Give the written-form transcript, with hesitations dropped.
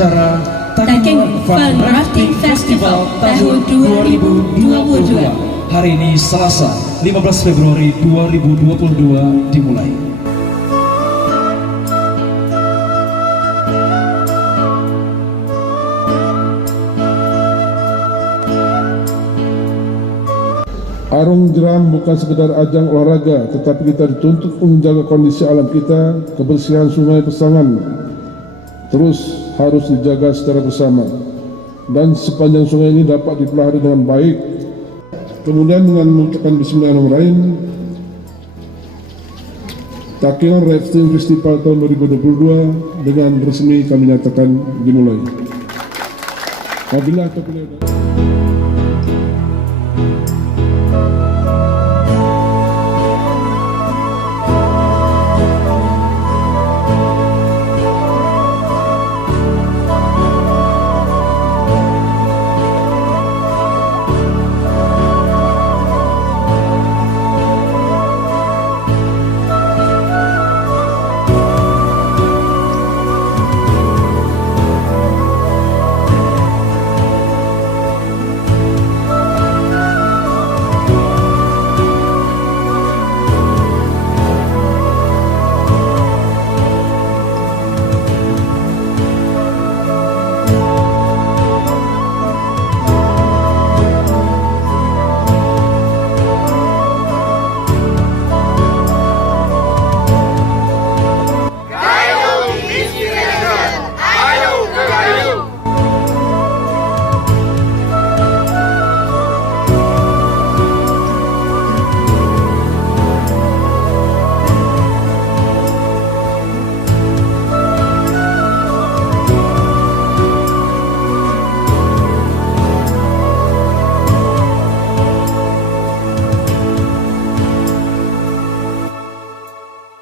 acara Takengon Fun Rafting Festival tahun 2022. Hari ini Selasa 15 Februari 2022 dimulai. Arung jeram bukan sekedar ajang olahraga, tetapi kita dituntut menjaga kondisi alam kita. Kebersihan sungai Pesangan terus harus dijaga secara bersama, dan sepanjang sungai ini dapat dipelihara dengan baik. Kemudian dengan mengucapkan bismillahirrahmanirrahim, Takengon Rafting Festival tahun 2022 dengan resmi kami nyatakan dimulai. Wabillahi taufiq.